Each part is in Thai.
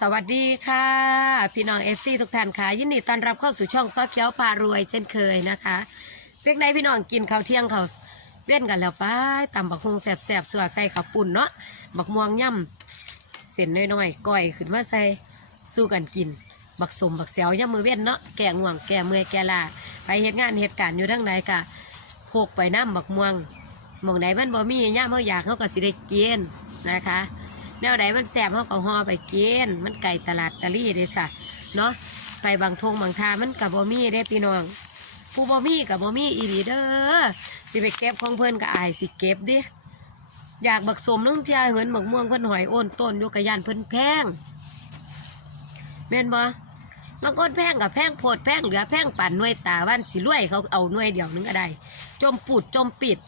สวัสดีค่ะ พี่น้องเอฟซีทุกท่านค่ะ ยินดีต้อนรับเข้าสู่ช่องซอเขียวพารวยเช่นเคยนะคะเพียงใดพี่น้องกินข้าวเที่ยงเขาเว้นกันแล้วไป้ายตำบักฮงแสบๆสัวใส่ข้าวปุ่นเนาะบักม่วงย่ำเส้นน้อยๆก้อยขึ้นมาใส่สู้กันกิน บักสมบักเสียวย่ำมือเว้นเนาะแก่ง่วงแก่เมื่อยแก่ลาไปเหตุงานเหตุการณ์อยู่ทั้งไหนกะโขกไปน้ำบักม่วงหมองไหนมันบ่มีย่ำเขาอยากเขาก็สิได้กินนะคะ แนวใดมันแสบเขาก็ห่อไปเกินมันไก่ตลาดตะลี่เด้สะเนาะไปบางทงบางทามันกับบ่มีเด้พี่น้อง ผู้บ่มีกับบ่มีอีหลีเด้อสิไปเก็บของเพิ่อนก็อายสิเก็บดิอยากบักสมนึงเที่ยเหินบักม่วงเพิ่นหอยโอนต้นยู่กะยานเพิ่นแพงแม่นบ่บางคนแพงกับแพงโพดแพงเหลือแพงปั่นหน่วยตาวันสิรวยเขาเอาหน่วยเดียวนึงก็ได้จมปูดจมปิด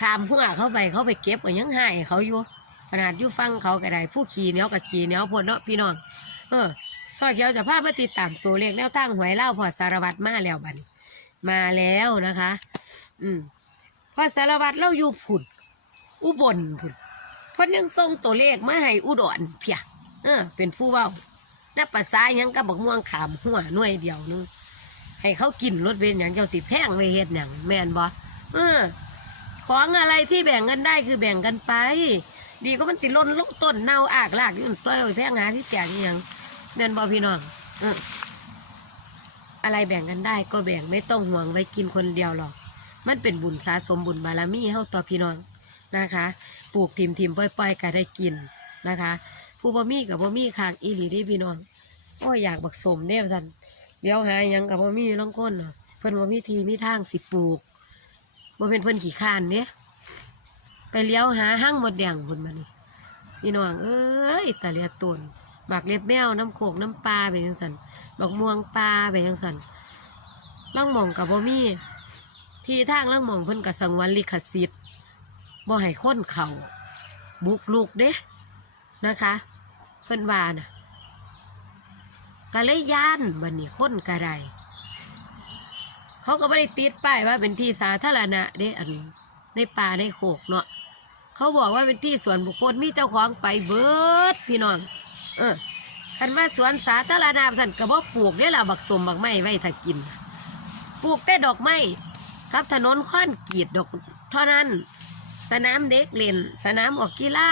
ขามหัวเข้าไปเขาไปเก็บก็ยังหายเขาอยู่ นาดอยู่ฟังเขาก็ได้ผู้ขี่เนียกับขี่เนียพนเนาะพี่น้องเออซอยเขียวจะพาไปติดตามตัวเลขแนวทางหวยเล่าพอสารวัตรมาแล้วบัดนี้มาแล้วนะคะ อืมพอสารวัตรเราอยู่ผุดอุบลผุดเพิ่นยังส่งตัวเลขมาให้อุดรเพียเออ เป็นผู้ว้านับภาษายังกับบักม่วงขามหัวหน่วยเดียวนึงให้เขากินรถเบนอย่างเจ้าสิแพงไปเฮ็ดหยังแม่นบ่เออ ของอะไรที่แบ่งกันได้คือแบ่งกันไป ดีก็มันสิล่นลงต้นเน่าอากลากอยู่ตัวเอาไปแพงหาที่แจกอหยังเดินบอพี่น้องออะไรแบ่งกันได้ก็แบ่งไม่ต้องห่วงไว้กินคนเดียวหรอก มันเป็นบุญสะสมบุญบารมีเฮาต่อพี่น้องนะคะ ปลูกทิมทิมๆปล่อยๆก็ได้กินนะคะ ผู้บ่มีกับบ่มีคางอีหลีได้พี่น้องโอ้อยากบักสมเด้อท่านเดี๋ยวหายังกับบ่มีล่องก้นเพิ่นบ่มีทีมีทางสิปลูกบ่เป็นเพิ่นขี้ข้านเด้ ไปเลี้ยวหาห้างหมดแดงคนมานี่พี่น้องเอ้ยตาเลียตุนบักเล็บแมวน้ำโขกน้ำปลาไปจังสันบักม่วงปลาไปจังสันล่องหมองกับบ่มีที่ทางล่องหมองเพิ่นกับสังวันลิขสิทธิ์บ่ให้ค้นเขาบุกลูกเด้นะคะ เพิ่นว่านะก็เลยย่านบันนี้ค้นกระไดเขาก็ไม่ได้ติดป้ายว่าเป็นที่สาธารณะเด้อันนี้ในป่าในโขกเนาะ เขาบอกว่าเป็นที่สวนบุคคลมีเจ้าของไปเบิดพี่น้อง เออคันว่าสวนสาธารณะสันกระบอกปลูกเนี่ยล่ะบักสมบักไม้ไว้ถ้ากิน ปลูกแต่ดอกไม้ครับถนนข้อนกรีดดอกเท่านั้น สนามเด็กเล่น สนามออกกีฬา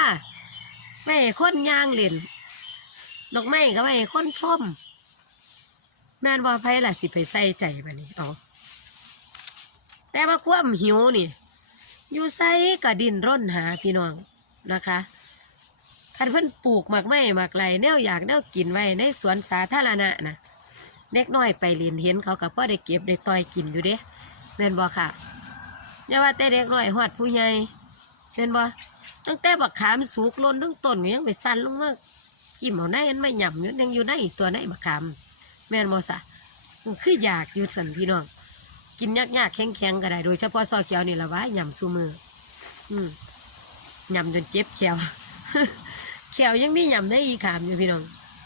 ไม่ให้นยางเล่น ดอกไม้ก็ไม่ให้นชม แม่นว่าไผล่ะสิไปใส่ใจบัดนี้เอาแต่ว่าความหิวนี่ อยู่ไซกะดินร่นหาพี่น้องนะคะคันเพิ่นปลูกหมากไม้หมากไรแนวอยากแนวกินไว้ในสวนสาธารณะนะเด็กน้อยไปเรียนเห็นเขากับพ่อได้เก็บได้ต่อยกินอยู่เด้แม่นบ่ค่ะอย่าว่าแต่เด็กน้อยหอดผู้ใหญ่แม่นบ่ตั้งแต่บักขามสุกล้นทั้งต้นก็ยังไปสั่นลงมากินเอาในอันไม่หย่ำอมยังอยู่ในตัวในบักขามแม่นบ่สะคืออยากอยู่สันพี่น้อง กินยากๆแข็งๆก็ได้โดยเฉพาะซอเขียวนี่ละวะยำซูมือ อืมยำจนเจ็บแขวแขวยังมียำได้อีขามอยู่พี่น้อง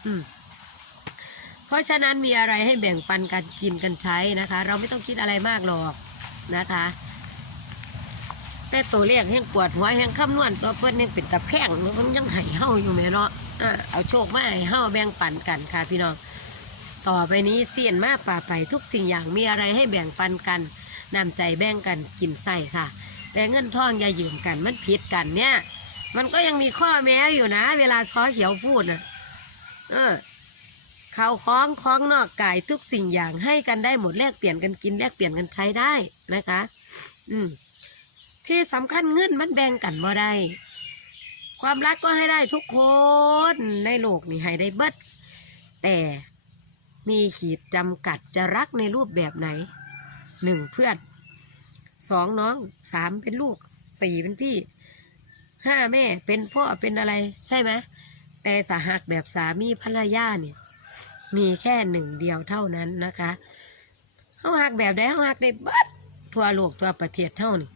อืมเพราะฉะนั้นมีอะไรให้แบ่งปันกันกินกันใช้นะคะ เราไม่ต้องคิดอะไรมากหรอกนะคะ แต่ตัวเลขแห่งปวดหัวแห่งคำนวณตัวเพื่อนยังเป็นตะแพงมันยังไห้เฮาอยู่แม่เนาะเอาโชคมาให้เฮาแบ่งปันกันค่ะพี่น้อง ต่อไปนี้เสียนมาป่าไปทุกสิ่งอย่างมีอะไรให้แบ่งปันกันนำใจแบ่งกันกินใส่ค่ะ แต่เงินทองอย่ายืมกันมันผิดกันเนี่ย มันก็ยังมีข้อแม้อยู่นะ เวลาซ้อเขียวพูดนะเออเขาคล้องคล้องนอกกายทุกสิ่งอย่างให้กันได้หมดแลกเปลี่ยนกันกินแลกเปลี่ยนกันใช้ได้นะคะ อืมที่สำคัญเงินมันแบ่งกันบ่ได้ความรักก็ให้ได้ทุกคนในโลกนี้ให้ได้เบิดแต่ มีขีดจำกัดจะรักในรูปแบบไหนหนึ่งเพื่อนสองน้องสามเป็นลูกสี่เป็นพี่ห้าแม่เป็นพ่อเป็นอะไรใช่ไหมแต่สาหักแบบสามีภรรยาเนี่ยมีแค่หนึ่งเดียวเท่านั้นนะคะเขาหักแบบใดเขาหักได้เบิดทั่วโลกทั่วประเทศเท่านี่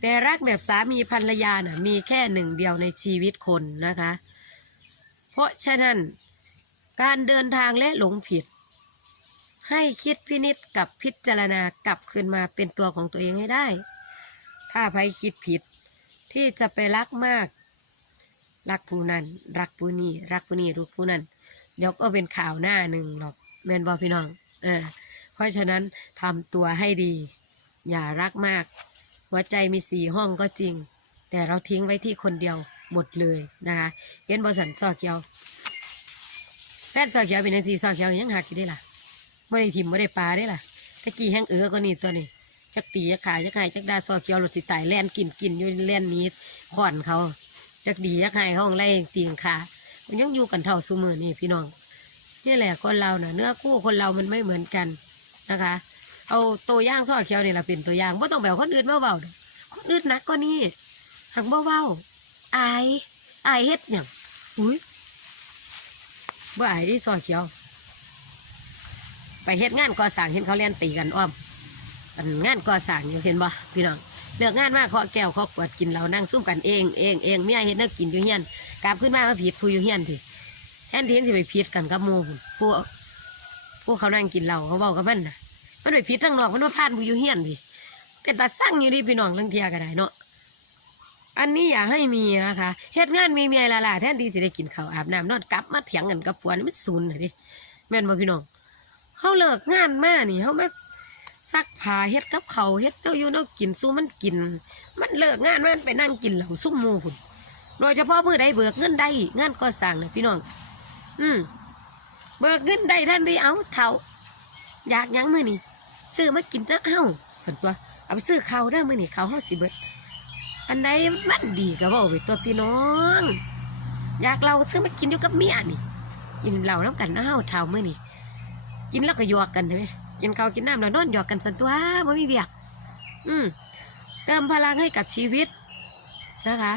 แต่รักแบบสามีภรรยาน่ะมีแค่หนึ่งเดียวในชีวิตคนนะคะ เพราะฉะนั้น การเดินทางและหลงผิด ให้คิดพินิษกับพิจารณากลับคืนมาเป็นตัวของตัวเองให้ได้ ถ้าใครคิดผิดที่จะไปรักมาก รักผู้นั้น รักผู้นี้รักผู้นี้รู้ผู้นั้นเดี๋ยวก็เป็นข่าวหน้าหนึ่งหรอกแมนบอพี่น้องเออเพราะฉะนั้นทำตัวให้ดี อย่ารักมาก หัวใจมีสี่ห้องก็จริง แต่เราทิ้งไว้ที่คนเดียวหมดเลยนะคะเห็นบอสันซอกเกียว แฟนซอกเกียวเป็นจังสีซอกเกียวยังหักอยู่ได้ล่ะไม่ได้ทิมไม่ได้ปลาได้ล่ะตะกี้แห้งเออก็นี่ตัวนี้จักตีจักขายจักหายจักดาซอกเกียวรถสิตายแล่นกินกินอยู่แล่นนี้ขอนเขาจักดีจักหายเขาของไล่ตีงขามันยังอยู่กันเท่าซูมือนี่พี่น้องนี่แหละคนเราเน่ะเนื้อคู่คนเรามันไม่เหมือนกันนะคะ เอาตัวย่างซอกเขียวเนี่แหละเป็นตัวย่างไม่ต้องแบบคนอื่นมาเบาดอกคนอื่นนักก็นี่หักเบาเบาๆอายอายเฮ็ดอย่างอุ้ย บ่อายที่ซอกเขียว ไปเฮ็ดงานก่อสร้างเห็นเขาเล่นตีกันอ้อมอันงานก่อสร้างอยู่เห็นบ่พี่น้องเลือกงานมาเคาะแก้วเคาะขวดกินเรานั่งซุ่มกันเองเองเองเมียเฮ็ดนักกินอยู่เฮียนกลับขึ้นมามาผิดผู้อยู่เฮียนทีแทนที่สิไปผิดกันกับหมู่พุ่นผู้ผู้เขานั่งกินเหล้าเขาเว้ากับมันนะมันไปผิดทั้งนอกมันมาพลาดผู้อยู่เฮียนพี่เป็นตาสั่งอยู่ดิพี่น้องเรื่องเทียก็ได้เนาะ อันนี้อย่าให้มีนะคะเฮ็ดงานมีเมียละล่ะแทนที่สิได้กินข้าวอาบน้ำนอนกลับมาเถียงกันกับผัวนี่มันศูนย์เลยดิแม่นบ่พี่น้องเขาเลิกงานมานี่เขามาซักผ้าเฮ็ดกับเขาเฮ็ดเน่าอยู่เน่ากินสู้มันกิน มันเลิกงานมันไปนั่งกินเหล้าซุ่มมูพุ่นโดยเฉพาะมือใดเบิกเงินได้งานก่อสร้างนะพี่น้อง อืมเบิกเงินได้ท่านที่เอาเท่าอยากยังมือนี่ซื้อมากินนะเอ้าส่วนตัว เอาไปซื้อเขาได้มือนี่เขาเฮาสิเบิด อันใดมันดีก็บอกไปตัวพี่น้อง อยากเราซื้อมากินอยู่กับเมียนี่ กินเหล้าน้ำกันนะเฮาเท่าเมื่อนี่กินแล้วก็หยอกกันใช่ไหมกินข้าวกินน้ำแล้วนอนหยอกกันสันตัวไม่มีเบียก อืมเติมพลังให้กับชีวิตนะคะ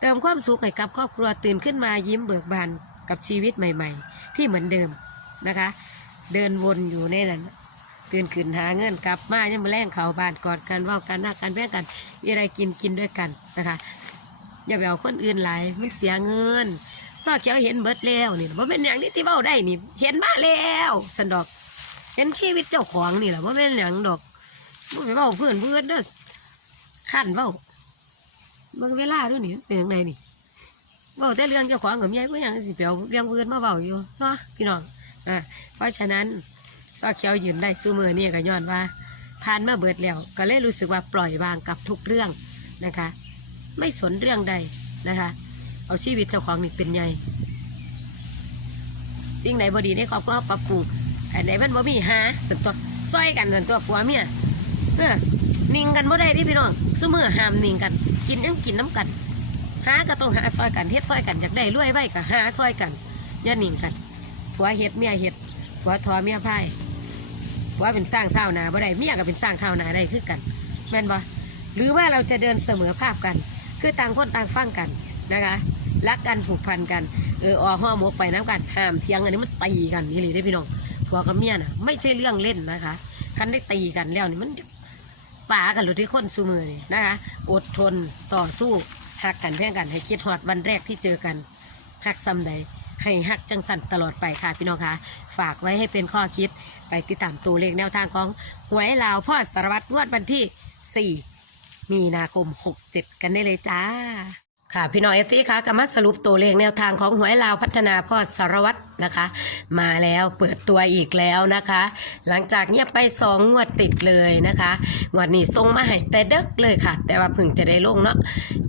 เติมความสุขให้กับครอบครัวตื่นขึ้นมายิ้มเบิกบานกับชีวิตใหม่ ๆ ที่เหมือนเดิมนะคะ เดินวนอยู่ในนั้น ตื่นขึ้นหาเงินกลับมายังมาแล่งเขาบานกอดกันว่ากันหน้ากันแบ่งกันมีอะไรกินกินด้วยกันนะคะอย่าไปเอาคนอื่นหลายมันเสียเงินซอเขียวเห็นเบิดแล้วนี่ว่าเป็นอย่างนี้ที่เบ้าได้นี่ เห็นมาแล้วสันดอก เห็นชีวิตเจ้าของนี่แหละว่าเป็นอย่างดอกบ่ไปเบ้าเพื่อนเพื่อนเด้อขั้นเบ้าเบิ่งเวลาด้วยนี่เป็นยังไงนี่เบ้าแต่เรื่องเจ้าของกับเมียก็ยังสิเปียวเรื่องเพื่อนมาเบ้าอยู่เนาะพี่น้องอ่าเพราะฉะนั้น ซอกเขียวยืนได้สู้มือนี่ก็ย้อนว่าผ่านมาเบิดแล้ว ก็เลยรู้สึกว่าปล่อยวางกับทุกเรื่องนะคะ ไม่สนเรื่องใดนะคะ เอาชีวิตเจ้าของนี่เป็นไงสิ่งไหนบอดีในครอบครัวปรับปรุงอันไหนมันบ่มีหาสันตัวซอยกันสันตัวผัวเมียเออนิ่งกันบ่ได้ที่พี่น้องซุมือห้ามนิ่งกัน กินยังกินน้ำกันหาก็ต้องหาซอยกันเฮ็ดซอยกันอยากได้รวยไว้ก็หาซอยกันอย่านิ่งกันผัวเฮ็ดเมียเฮ็ดผัวทอเมียพาย ผัวเป็นสร้างเศร้านาบ่ได้เมียก็เป็นสร้างข้าวนาได้คือกันแม่นบ่หรือว่าเราจะเดินเสมอภาพกัน คือต่างคนต่างฟังกันนะคะรักกันผูกพันกันเอออห่อหมกไปน้ำกันห้ามเทียงอันนี้มันตีกันนี่เลยได้พี่น้องผัวกับเมียน่ะไม่ใช่เรื่องเล่นนะคะคันได้ตีกันแล้วนี่มันป่ากันหรือที่คนสู้มือนี่นะคะอดทนต่อสู้หักกันเพื่อกันให้คิดฮอดวันแรกที่เจอกันหักซ้ำใด ให้หักจังสันตลอดไปค่ะพี่น้องคะฝากไว้ให้เป็นข้อคิดไปติดตามตัวเลขแนวทางของหวยลาวพ่อสารวัตรงวดวันที่ 4 มีนาคม 67 กันได้เลยจ้า ค่ะพี่น้องเอฟซีคะก็มาสรุปตัวเลขแนวทางของหวยลาวพัฒนาพ่อสารวัตรนะคะ มาแล้วเปิดตัวอีกแล้วนะคะ หลังจากเงียบไปสองงวดติดเลยนะคะงวดนี้ส่งมาให้แต่เด็กเลยค่ะ แต่ว่าเพิ่งจะได้ลงเนาะ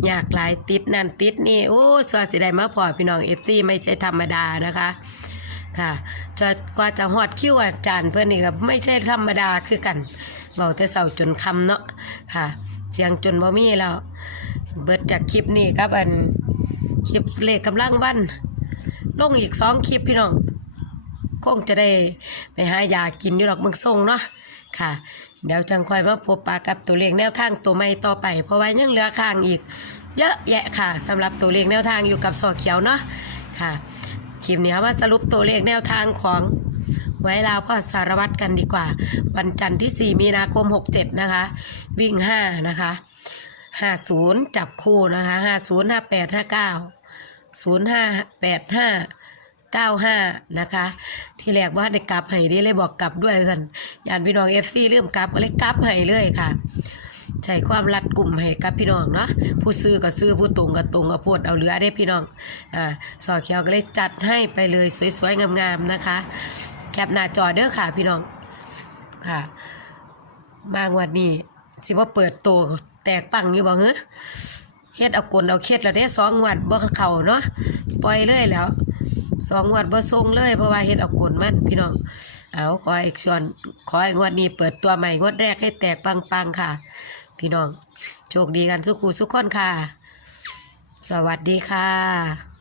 อยากหลายติดนั่นติดนี่โอ้สวัสดีได้มาพอพี่น้องเอฟซีไม่ใช่ธรรมดานะคะค่ะจะกว่าจะฮอดคิวอาจารย์เพื่อนนี่ก็ไม่ใช่ธรรมดาคือกันเบาแต่เสาจนคำเนาะค่ะเสียงจนบ่มีแล้ว เบิดจากคลิปนี้ครับอันคลิปเลขกำลังวันลงอีกสองคลิปพี่น้องคงจะได้ไปหายากินอยู่ดอกมืองทรงเนาะค่ะ เดี๋ยวจังคอยมาพบปะกับตัวเลขแนวทางตัวใหม่ต่อไป เพราะว่ายังเหลือข้างอีก เยอะแยะค่ะสำหรับตัวเลขแนวทางอยู่กับสอเขียวเนาะค่ะคลิปนี้เอามาสรุปตัวเลขแนวทางของไว้ลาวพ่อสารวัตรกันดีกว่า วันจันทร์ที่ 4 มีนาคม 67 นะคะ วิ่ง 5 นะคะ 50จับคู่นะคะ50 58 59 0585 95นย์ห้าแปดห้าเก้าห้านะคะ ที่แรกว่าได้กลับให้ดีเลยบอกกลับด้วยสันยานพี่น้องเอฟซีเริ่มกลับก็เลยกลับให้เลยค่ะใช้ความรัดกลุ่มให้กับพี่น้องเนาะผู้ซื้อก็ซื้อผู้ตรงก็ตรงก็โพดเอาเหลือได้พี่น้องอ่าสอเขียวก็เลยจัดให้ไปเลยสวยๆงามๆนะคะ แคปหน้าจอเด้อค่ะพี่น้องค่ะ มางวดนี้สิว่าเปิดตัว แตกปังอยู่บ่เฮ้ยเฮ็ดเอากลเอาเครียดแล้วได้สองวัดบ่เข่าเนาะปล่อยเลยแล้วสองวัดบ่ทรงเลยเพราะว่าเฮ็ดเอากลมันพี่น้องเอาขออีกชวนขออีกงวดนี้เปิดตัวใหม่งวดแรกให้แตกปังๆค่ะ พี่น้องโชคดีกันสุขูสุขคนค่ะ สวัสดีค่ะ